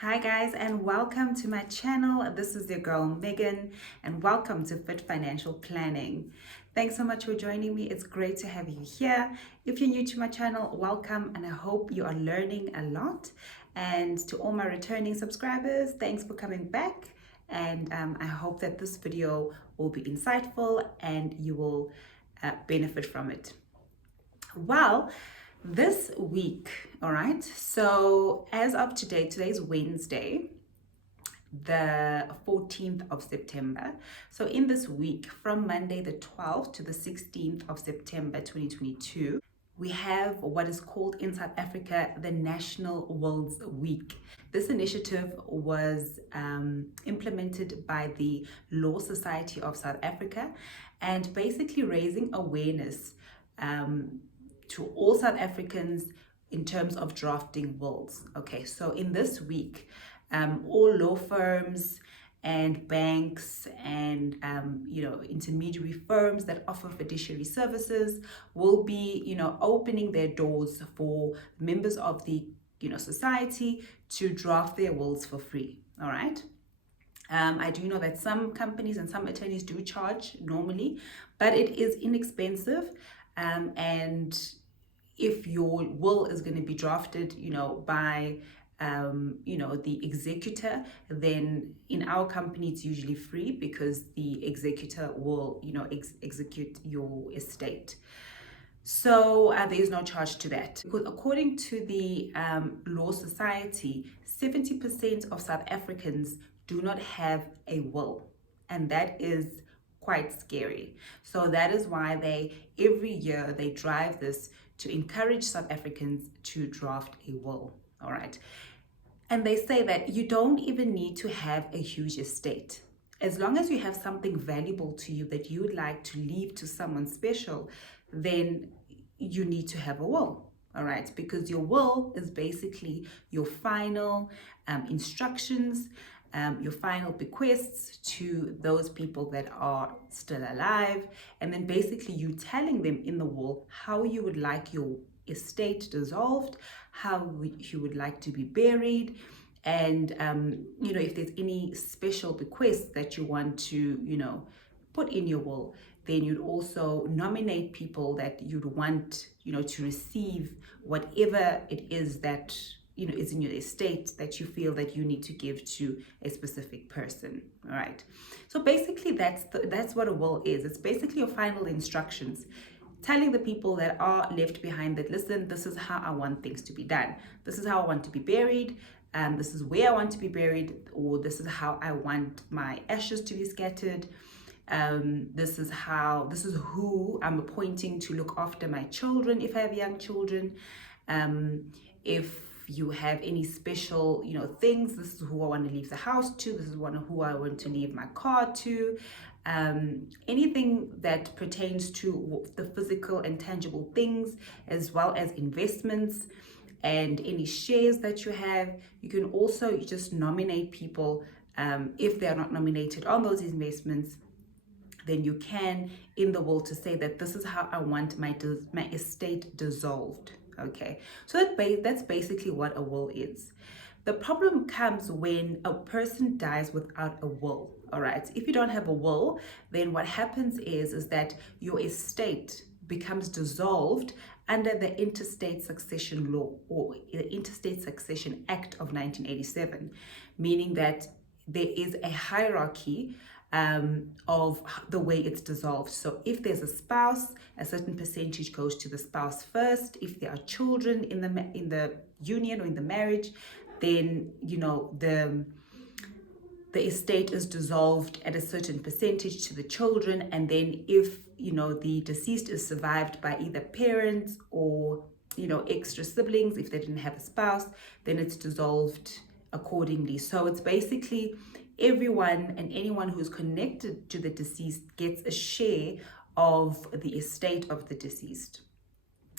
Hi guys, and welcome to my channel. This is your girl Megan, and welcome to Fit Financial Planning. Thanks so much for joining me. It's great to have you here. If you're new to my channel, welcome, and I hope you are learning a lot. And to all my returning subscribers, thanks for coming back. And I hope that this video will be insightful and you will benefit from it. Well, this week, all right, so as of today, today's Wednesday, the 14th of September. So in this week, from Monday the 12th to the 16th of September 2022, we have what is called in South Africa the National Wills Week. This initiative was implemented by the Law Society of South Africa and basically raising awareness to all South Africans in terms of drafting wills. Okay, so in this week, all law firms and banks and intermediary firms that offer fiduciary services will be opening their doors for members of the society to draft their wills for free. All right. I do know that some companies and some attorneys do charge normally, but it is inexpensive. And if your will is going to be drafted, by the executor, then in our company it's usually free because the executor will execute your estate. So there is no charge to that, because according to the Law Society, 70% of South Africans do not have a will, and that is quite scary. So that is why every year they drive this to encourage South Africans to draft a will. All right. And they say that you don't even need to have a huge estate. As long as you have something valuable to you that you would like to leave to someone special, then you need to have a will. All right, because your will is basically your final instructions, your final bequests to those people that are still alive, and then basically you telling them in the will how you would like your estate dissolved, how you would like to be buried, and if there's any special bequests that you want to put in your will. Then you'd also nominate people that you'd want to receive whatever it is that is in your estate that you feel that you need to give to a specific person. All right. So basically that's what a will is. It's basically your final instructions, telling the people that are left behind that, listen, this is how I want things to be done. This is how I want to be buried. This is where I want to be buried, or this is how I want my ashes to be scattered. This is who I'm appointing to look after my children if I have young children. If you have any special things, this is who I want to leave the house to, this is who I want to leave my car to. Anything that pertains to the physical and tangible things, as well as investments and any shares that you have. You can also just nominate people if they are not nominated on those investments. Then you can in the will to say that this is how I want my estate dissolved. Okay, so that's basically what a will is. The problem comes when a person dies without a will. All right, if you don't have a will, then what happens is that your estate becomes dissolved under the Interstate Succession Law, or the Interstate Succession Act of 1987, meaning that there is a hierarchy of the way it's dissolved. So if there's a spouse, a certain percentage goes to the spouse first. If there are children in the union or in the marriage, then the estate is dissolved at a certain percentage to the children. And then if the deceased is survived by either parents or extra siblings, if they didn't have a spouse, then it's dissolved accordingly. So it's basically everyone and anyone who's connected to the deceased gets a share of the estate of the deceased.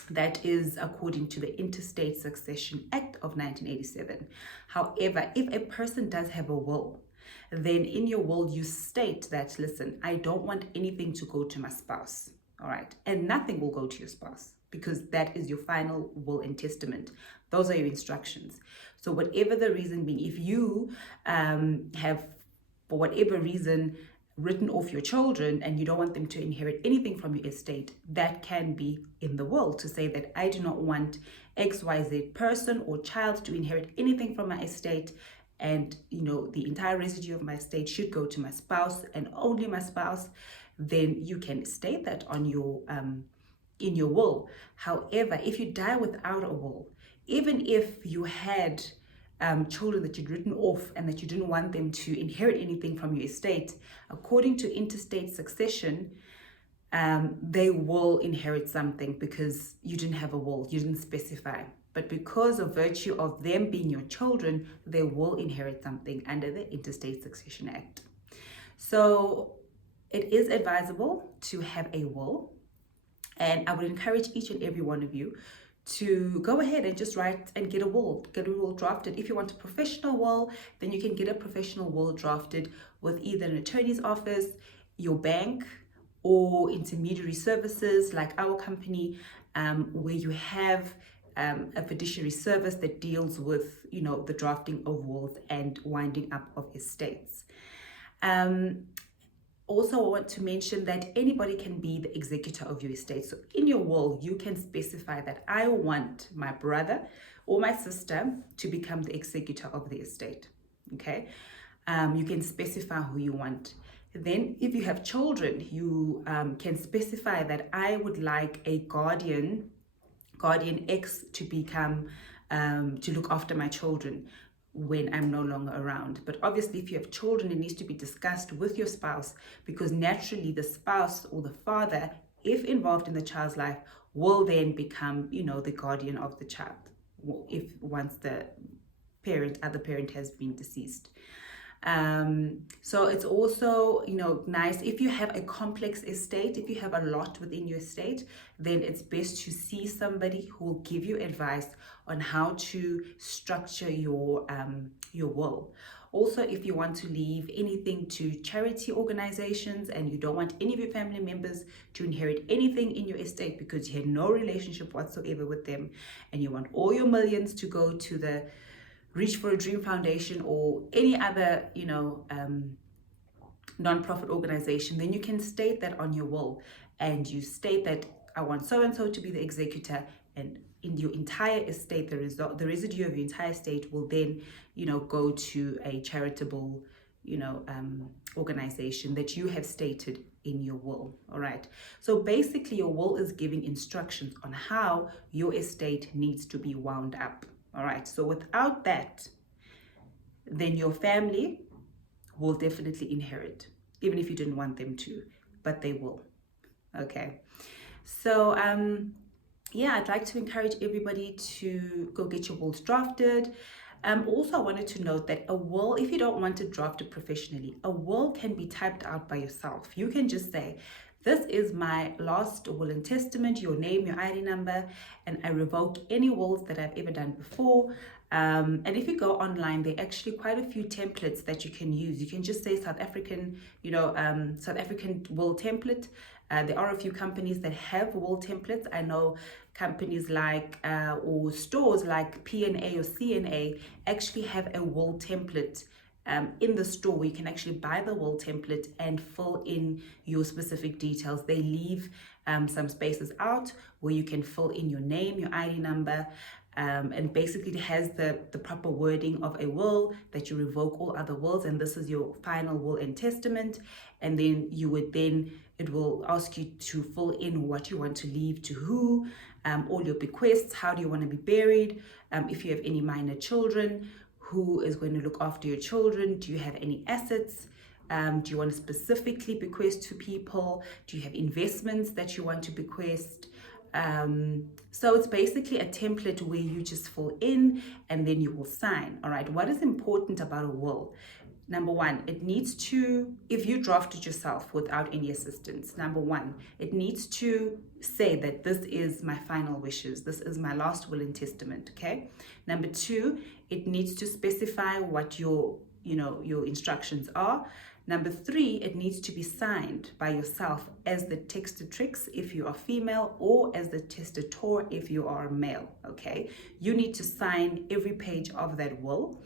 That is according to the Interstate Succession Act of 1987. However, if a person does have a will, then in your will you state that, listen, I don't want anything to go to my spouse. All right. And nothing will go to your spouse, because that is your final will and testament. Those are your instructions. So whatever the reason being, if you have, for whatever reason, written off your children and you don't want them to inherit anything from your estate, that can be in the will to say that I do not want XYZ person or child to inherit anything from my estate, and the entire residue of my estate should go to my spouse and only my spouse. Then you can state that on your in your will. However, if you die without a will, even if you had children that you'd written off and that you didn't want them to inherit anything from your estate, according to interstate succession, they will inherit something because you didn't have a will, you didn't specify. But because of virtue of them being your children, they will inherit something under the Interstate Succession Act. So it is advisable to have a will, and I would encourage each and every one of you to go ahead and just write and get a will drafted. If you want a professional will, then you can get a professional will drafted with either an attorney's office, your bank, or intermediary services like our company, where you have a fiduciary service that deals with the drafting of wills and winding up of estates. Also, I want to mention that anybody can be the executor of your estate. So in your will, you can specify that I want my brother or my sister to become the executor of the estate. Okay, you can specify who you want. Then if you have children, you can specify that I would like a guardian X to become to look after my children when I'm no longer around. But obviously, if you have children, it needs to be discussed with your spouse, because naturally the spouse or the father, if involved in the child's life, will then become the guardian of the child if once the other parent has been deceased. So it's also nice if you have a complex estate. If you have a lot within your estate, then it's best to see somebody who will give you advice on how to structure your will. Also, if you want to leave anything to charity organizations and you don't want any of your family members to inherit anything in your estate because you had no relationship whatsoever with them, and you want all your millions to go to the Reach for a Dream Foundation or any other non-profit organization, then you can state that on your will, and you state that I want so and so to be the executor, and in your entire estate, the residue of your entire estate will then go to a charitable organization that you have stated in your will. All right, so basically your will is giving instructions on how your estate needs to be wound up. All right, so without that, then your family will definitely inherit, even if you didn't want them to, but they will. Okay, so yeah, I'd like to encourage everybody to go get your wills drafted. Also, I wanted to note that a will, if you don't want it drafted professionally, a will can be typed out by yourself. You can just say, this is my last will and testament, your name, your ID number, and I revoke any wills that I've ever done before. And if you go online, there are actually quite a few templates that you can use. You can just say South African, South African will template. There are a few companies that have will templates. I know companies like or stores like P&A or CNA actually have a will template in the store where you can actually buy the will template and fill in your specific details. They leave some spaces out where you can fill in your name, your ID number, and basically it has the proper wording of a will, that you revoke all other wills and this is your final will and testament. And then it will ask you to fill in what you want to leave to who, all your bequests, how do you want to be buried, if you have any minor children, who is going to look after your children, do you have any assets, do you want to specifically bequest to people, do you have investments that you want to bequest. So it's basically a template where you just fill in and then you will sign. All right, what is important about a will? Number one, it needs to, if you draft it yourself without any assistance, number one, it needs to say that this is my final wishes, this is my last will and testament, okay? Number two, it needs to specify what your your instructions are. Number 3, it needs to be signed by yourself as the testatrix if you are female, or as the testator if you are male, okay? You need to sign every page of that will,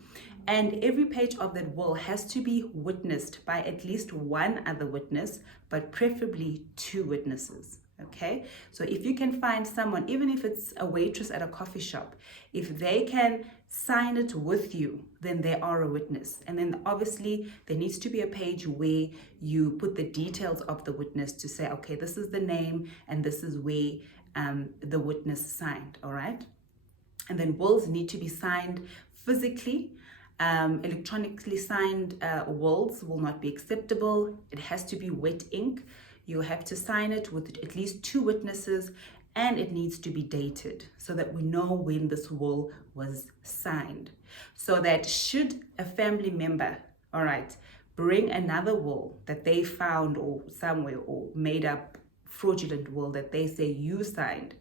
and every page of that will has to be witnessed by at least one other witness, but preferably 2 witnesses. Okay, so if you can find someone, even if it's a waitress at a coffee shop, if they can sign it with you, then they are a witness. And then obviously there needs to be a page where you put the details of the witness to say, okay, this is the name and this is where the witness signed. All right, and then wills need to be signed physically. Electronically signed wills will not be acceptable. It has to be wet ink. You have to sign it with at least 2 witnesses, and it needs to be dated so that we know when this will was signed. So that should a family member, all right, bring another will that they found or somewhere, or made up fraudulent will that they say you signed,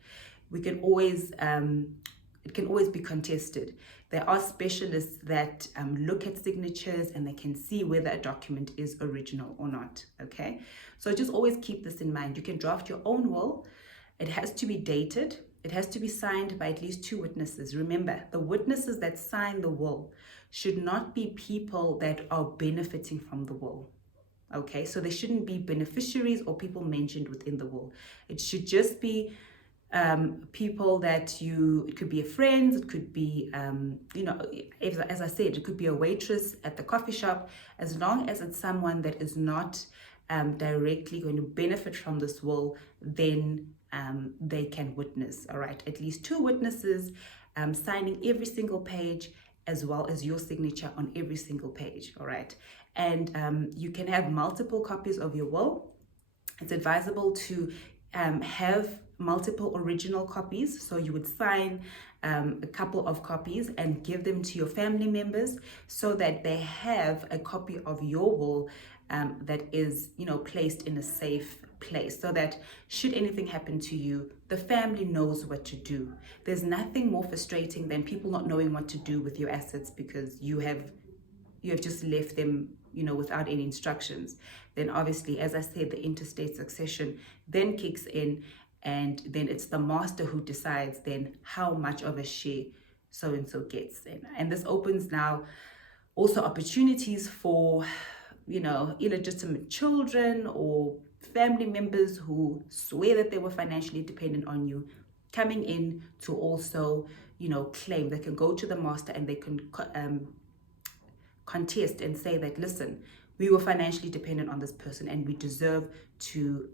we can always, it can always be contested. There are specialists that look at signatures and they can see whether a document is original or not, okay? So just always keep this in mind. You can draft your own will. It has to be dated. It has to be signed by at least 2 witnesses. Remember, the witnesses that sign the will should not be people that are benefiting from the will, okay? So they shouldn't be beneficiaries or people mentioned within the will. It should just be people that it could be a friend, it could be, as I said, it could be a waitress at the coffee shop. As long as it's someone that is not directly going to benefit from this will, then they can witness, all right? At least 2 witnesses signing every single page, as well as your signature on every single page, all right? And you can have multiple copies of your will. It's advisable to have multiple original copies. So you would sign a couple of copies and give them to your family members so that they have a copy of your will that is, placed in a safe place, so that should anything happen to you, the family knows what to do. There's nothing more frustrating than people not knowing what to do with your assets because you have just left them, without any instructions. Then obviously, as I said, the interstate succession then kicks in, and then it's the master who decides then how much of a share so-and-so gets. And this opens now also opportunities for, illegitimate children or family members who swear that they were financially dependent on you, coming in to also, claim. They can go to the master and they can contest and say that, listen, we were financially dependent on this person and we deserve to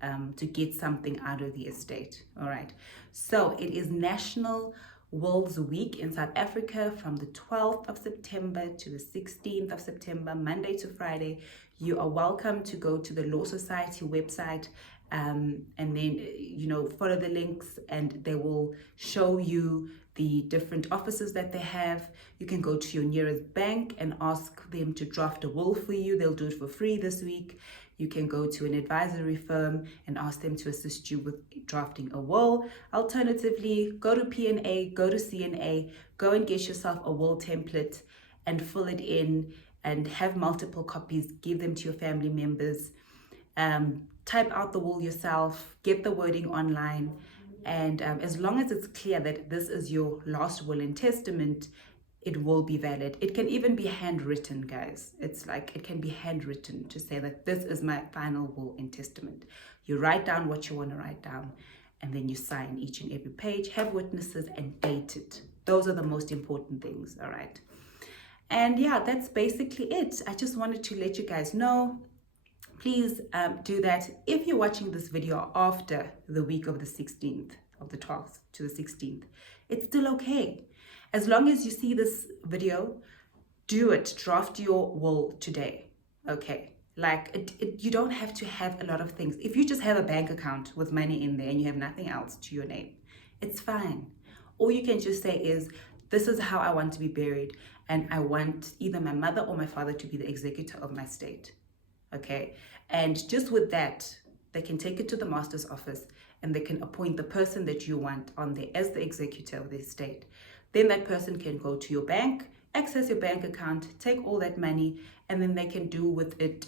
get something out of the estate. All right. So it is National Wills Week in South Africa from the 12th of September to the 16th of September, Monday to Friday. You are welcome to go to the Law Society website and then, follow the links, and they will show you the different offices that they have. You can go to your nearest bank and ask them to draft a will for you. They'll do it for free this week. You can go to an advisory firm and ask them to assist you with drafting a will. Alternatively, go to P&A, go to CNA, go and get yourself a will template and fill it in and have multiple copies, give them to your family members. Type out the will yourself, get the wording online, and as long as it's clear that this is your last will and testament, it will be valid. It can even be handwritten, guys. It's like it can be handwritten to say that this is my final will and testament. You write down what you want to write down, and then you sign each and every page, have witnesses, and date it. Those are the most important things, all right? And yeah, that's basically it. I just wanted to let you guys know. Please do that. If you're watching this video after the week of the 16th, of the 12th to the 16th, it's still okay. As long as you see this video, do it. Draft your will today, okay? Like, you don't have to have a lot of things. If you just have a bank account with money in there and you have nothing else to your name, it's fine. All you can just say is, this is how I want to be buried, and I want either my mother or my father to be the executor of my estate. Okay, and just with that, they can take it to the master's office and they can appoint the person that you want on there as the executor of the estate. Then that person can go to your bank access your bank account, take all that money, and then they can do with it,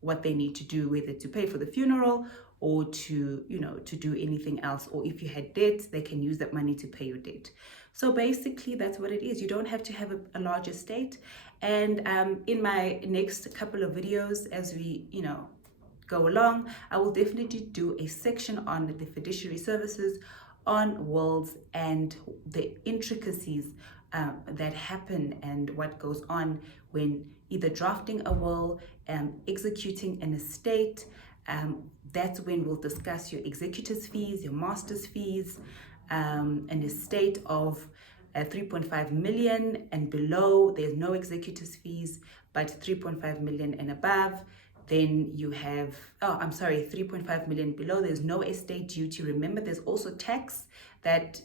what they need to do, whether to pay for the funeral or to, to do anything else. Or if you had debt, they can use that money to pay your debt. So basically, that's what it is. You don't have to have a large estate. And in my next couple of videos, as we, go along, I will definitely do a section on the fiduciary services, on wills, and the intricacies that happen and what goes on when either drafting a will, executing an estate. That's when we'll discuss your executor's fees, your master's fees, an estate of 3.5 million and below, there's no executor's fees, but 3.5 million and above, then you have, 3.5 million below, there's no estate duty. Remember, there's also tax that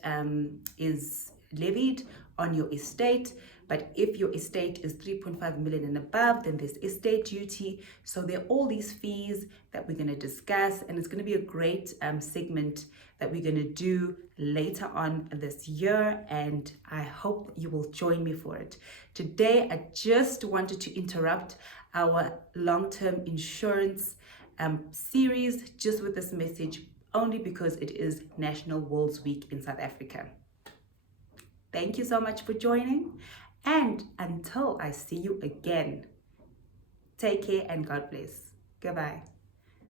is levied on your estate. But if your estate is 3.5 million and above, then there's estate duty. So there are all these fees that we're going to discuss, and it's going to be a great segment that we're going to do later on this year, and I hope you will join me for it. Today, I just wanted to interrupt our long-term insurance series just with this message, only because it is National Wills Week in South Africa. Thank you so much for joining. And until I see you again, take care and God bless. Goodbye.